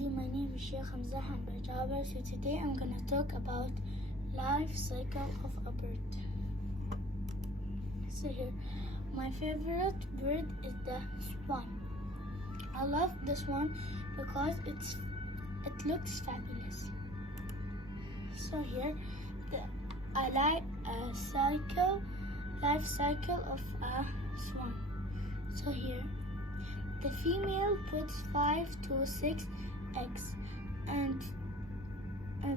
everybody, my name is Shaikha and so today I'm gonna talk about life cycle of a bird. So here, my favorite bird is the swan. I love the swan because it looks fabulous. So here, I like life cycle of a swan. So here, the female puts 5 to 6 eggs, and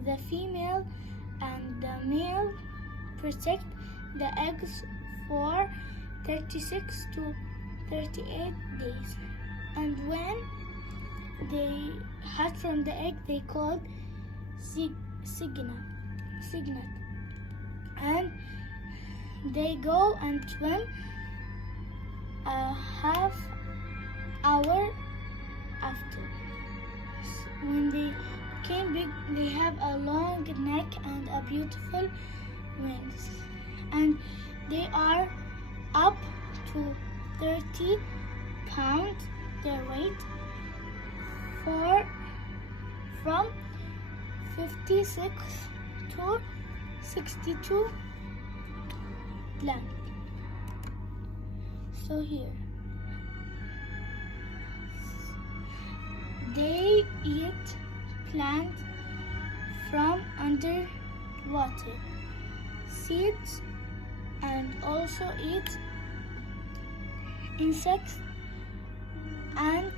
the female and the male protect the eggs for 36 to 38 days. And when they hatch from the egg, they call signet, and they go and swim a half hour after. When they became big, they have a long neck and a beautiful wings, and they are up to 30 pounds their weight, from 56 to 62 length. So here, they eat plants from underwater, seeds, and also eat insects and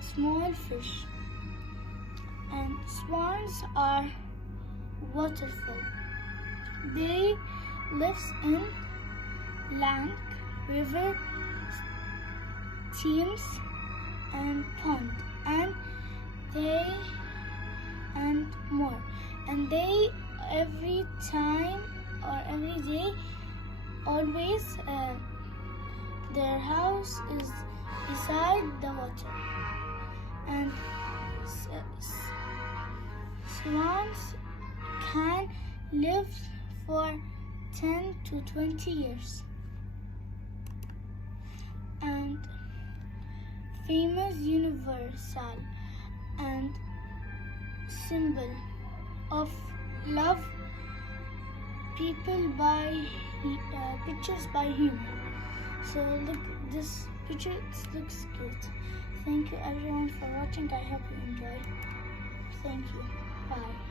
small fish. And swans are waterfowl. They live in lake, river, streams, and pond, and more. And they every time or every day, always their house is beside the water. And swans can live for 10 to 20 years. And famous universal and symbol of love people by pictures by human. So look, this picture looks good. Thank you everyone for watching. I hope you enjoy. Thank you. Bye.